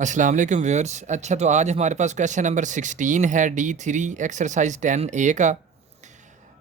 अस्सलाम वालेकुम व्यूअर्स। अच्छा, तो आज हमारे पास क्वेश्चन नंबर 16 है, D3 एक्सरसाइज 10A का,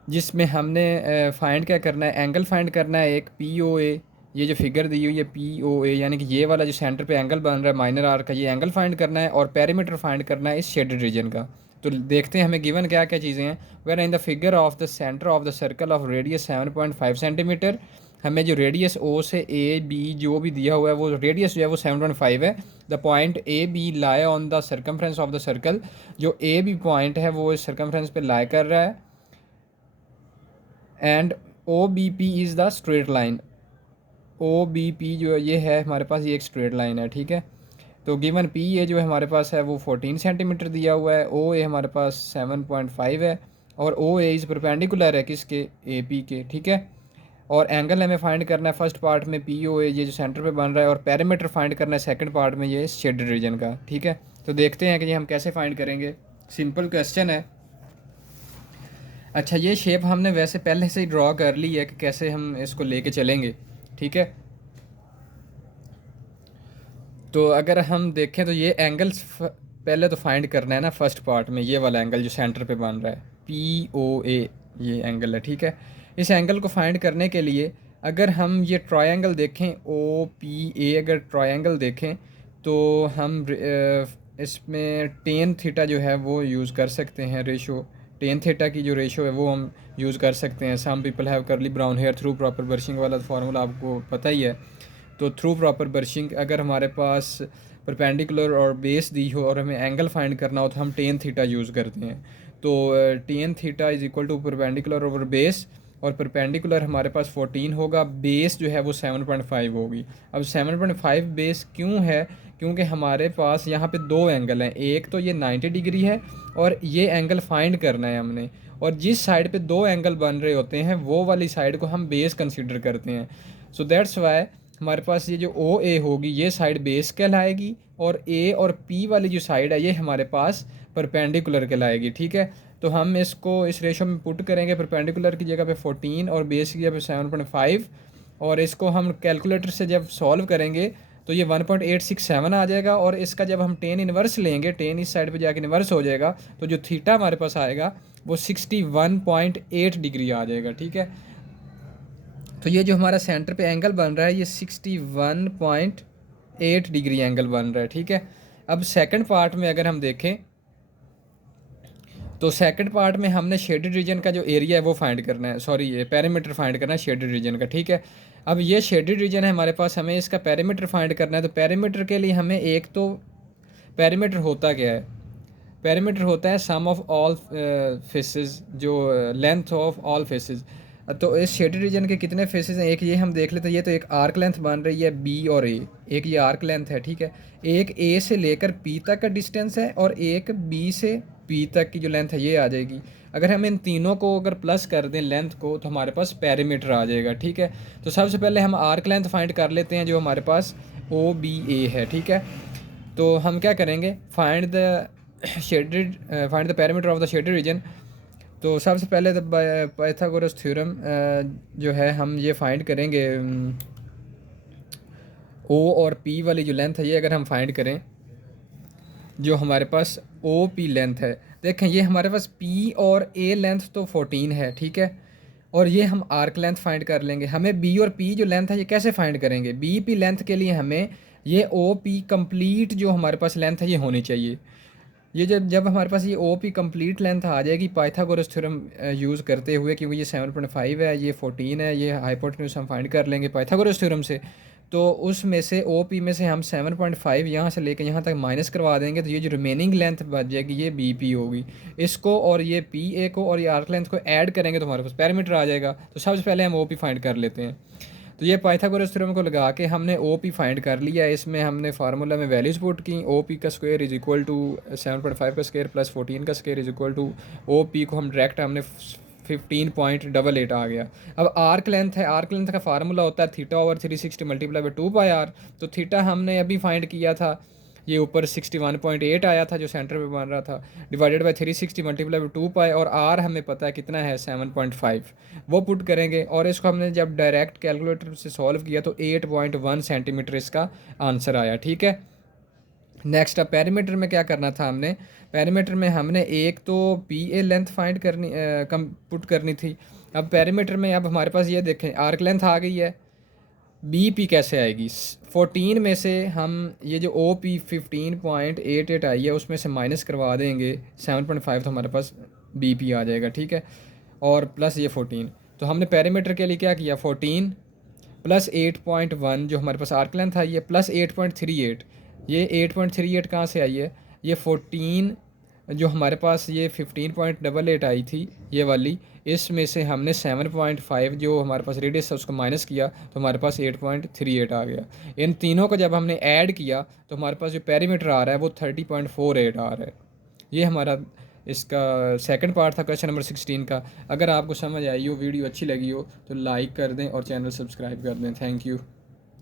जिसमें हमने फाइंड क्या करना है, एंगल फाइंड करना है एक POA। ये जो फिगर दी हुई है POA, यानी कि ये वाला जो सेंटर पे एंगल बन रहा है माइनर आर का, ये एंगल फाइंड करना है और पेरीमीटर फाइंड करना है इस शेडेड रीजन का। तो देखते हैं हमें गिवन क्या क्या चीज़ें हैं। Where in the figure of the centre of the circle of radius 7.5 centimetre, हमें जो रेडियस O से AB जो भी दिया हुआ है वो रेडियस जो है वो 7.5 है। The point AB lie on the circumference of the circle, जो AB पॉइंट है वो इस सर्कमफ्रेंस पे लाई कर रहा है। And OBP is the straight line. OBP जो ये है हमारे पास, ये एक स्ट्रेट लाइन है, ठीक है। तो गिवन PA जो है हमारे पास है वो 14 सेंटीमीटर दिया हुआ है, OA हमारे पास 7.5 है, और OA इज़ परपेंडिकुलर है किसके, AP के, ठीक है। और एंगल हमें फाइंड करना है फर्स्ट पार्ट में POA, ये जो सेंटर पे बन रहा है, और पेरीमीटर फाइंड करना है सेकंड पार्ट में, ये शेडेड रीजन का, ठीक है। तो देखते हैं कि ये हम कैसे फाइंड करेंगे। सिंपल क्वेश्चन है। अच्छा, ये शेप हमने वैसे पहले से ही ड्रॉ कर ली है कि कैसे हम इसको लेके चलेंगे, ठीक है। तो अगर हम देखें तो ये एंगल्स पहले तो फाइंड करना है ना फर्स्ट पार्ट में, ये वाला एंगल जो सेंटर पे बन रहा है POA, ये एंगल है, ठीक है। इस एंगल को फाइंड करने के लिए अगर हम ये ट्रायंगल देखें OPA, अगर ट्रायंगल देखें तो हम इसमें टेन थीटा जो है वो यूज़ कर सकते हैं, रेशो टेन थीटा की जो रेशो है वो हम यूज़ कर सकते हैं। Some people have curly brown hair through proper brushing वाला फार्मूला आपको पता ही है। तो थ्रू प्रॉपर ब्रशिंग अगर हमारे पास परपेंडिकुलर और बेस दी हो और हमें एंगल फाइंड करना हो तो हम टेन थीटा यूज़ करते हैं। तो tan theta is equal to perpendicular over base, और परपेंडिकुलर हमारे पास 14 होगा, बेस जो है वो 7.5 होगी। अब 7.5 बेस क्यों है, क्योंकि हमारे पास यहाँ पे दो एंगल हैं, एक तो ये 90 डिग्री है और ये एंगल फाइंड करना है हमने, और जिस साइड पे दो एंगल बन रहे होते हैं वो वाली साइड को हम बेस कंसीडर करते हैं। सो दैट्स वाई हमारे पास ये जो OA होगी ये साइड बेस कहलाएगी, और A और P वाली जो साइड है ये हमारे पास परपेंडिकुलर कहलाएगी, ठीक है। तो हम इसको इस रेशो में पुट करेंगे, परपेंडिकुलर की जगह पे 14 और बेस की जगह पे 7.5, और इसको हम कैलकुलेटर से जब सॉल्व करेंगे तो ये 1.867 आ जाएगा, और इसका जब हम टेन इन्वर्स लेंगे, टेन इस साइड पे जाके इन्वर्स हो जाएगा, तो जो थीटा हमारे पास आएगा वो 61.8 डिग्री आ जाएगा, ठीक है। तो ये जो हमारा सेंटर पे एंगल बन रहा है ये 61.8 डिग्री एंगल बन रहा है, ठीक है। अब सेकंड पार्ट में अगर हम देखें तो सेकंड पार्ट में हमने शेडेड रीजन का जो एरिया है वो फाइंड करना है, सॉरी ये पेरीमीटर फाइंड करना है शेडेड रीजन का, ठीक है। अब ये शेडेड रीजन है हमारे पास, हमें इसका पेरीमीटर फाइंड करना है। तो पेरीमीटर के लिए हमें एक तो पेरीमीटर होता क्या है, पेरीमीटर होता है सम ऑफ ऑल फेसेस, जो लेंथ ऑफ ऑल फेसेस। तो इस शेडेड रीजन के कितने फेसेस हैं, एक ये हम देख लेते हैं। ये तो एक आर्क लेंथ बन रही है B और A, एक ये आर्क लेंथ है, ठीक है। एक A से लेकर P तक का डिस्टेंस है, और एक B से P तक की जो लेंथ है ये आ जाएगी। अगर हम इन तीनों को अगर प्लस कर दें लेंथ को तो हमारे पास पेरीमीटर आ जाएगा, ठीक है। तो सबसे पहले हम आर्क लेंथ फाइंड कर लेते हैं जो हमारे पास OBA है, ठीक है। तो हम क्या करेंगे, find the shaded, find the perimeter of the shaded region. तो सबसे पहले तो पाइथागोरस थ्योरम जो है हम ये फाइंड करेंगे, O और P वाली जो लेंथ है ये अगर हम फाइंड करें, जो हमारे पास OP लेंथ है, देखें ये हमारे पास P और A लेंथ तो 14 है, ठीक है। और ये हम आर्क लेंथ फाइंड कर लेंगे। हमें B और P जो लेंथ है ये कैसे फाइंड करेंगे, BP लेंथ के लिए हमें ये OP कंप्लीट जो हमारे पास लेंथ है ये होनी चाहिए। ये जब जब हमारे पास ये OP कंप्लीट लेंथ आ जाएगी पाइथागोरस थ्योरम यूज़ करते हुए, क्योंकि ये 7.5 है, ये 14 है, ये हाइपोटेन्यूज हम फाइंड कर लेंगे पाइथागोरस थ्योरम से। तो उसमें से OP में से हम 7.5 यहाँ से लेकर यहाँ तक माइनस करवा देंगे, तो ये जो रिमेनिंग लेंथ बच जाएगी ये BP होगी। इसको और ये PA को और ये आर्क लेंथ को ऐड करेंगे तो हमारे पास पेरीमीटर आ जाएगा। तो सबसे पहले हम OP फाइंड कर लेते हैं। तो ये पाइथागोरस थ्योरम को लगा के हमने OP फाइंड कर लिया। इसमें हमने फार्मूला में वैल्यूज़ पुट की, OP का स्क्वायर इज इक्वल टू 7.5 का स्क्वायर प्लस 14 का square is equal to OP को हम डायरेक्ट हमने 15.88 आ गया। अब आर्क लेंथ है, आर्क लेंथ का फार्मूला होता है theta over 360 multiply by 2 pi R. तो थीटा हमने अभी फाइंड किया था, ये ऊपर 61.8 आया था जो सेंटर पे बन रहा था, डिवाइडेड बाई 360 मल्टीप्लाई बाई 2 पाई, और आर हमें पता है कितना है 7.5, वो पुट करेंगे। और इसको हमने जब डायरेक्ट कैलकुलेटर से सॉल्व किया तो 8.1 सेंटीमीटर इसका आंसर आया, ठीक है। नेक्स्ट अब पेरीमीटर में क्या करना था हमने, पेरीमीटर में हमने एक तो पी ए लेंथ फाइंड करनी कम पुट करनी थी। अब पेरीमीटर में अब हमारे पास ये देखें आर्क लेंथ आ गई है, बी पी कैसे आएगी, 14 में से हम ये जो ओ पी 15.88 आई है उसमें से माइनस करवा देंगे 7.5, तो हमारे पास बी पी आ जाएगा, ठीक है। और प्लस ये 14, तो हमने पेरीमीटर के लिए क्या किया, 14 प्लस 8.1 जो हमारे पास आर्क लेंथ आई है, प्लस 8.38, ये 8.38 कहाँ से आई है, ये 14 जो हमारे पास ये 15.88 आई थी ये वाली, इसमें से हमने 7.5 जो हमारे पास रेडियस है उसको माइनस किया, तो हमारे पास 8.38 आ गया। इन तीनों को जब हमने ऐड किया तो हमारे पास जो पेरीमीटर आ रहा है वो 30.48 आ रहा है। ये हमारा इसका सेकंड पार्ट था क्वेश्चन नंबर 16 का। अगर आपको समझ आई हो, वीडियो अच्छी लगी हो, तो लाइक कर दें और चैनल सब्सक्राइब कर दें। Thank you.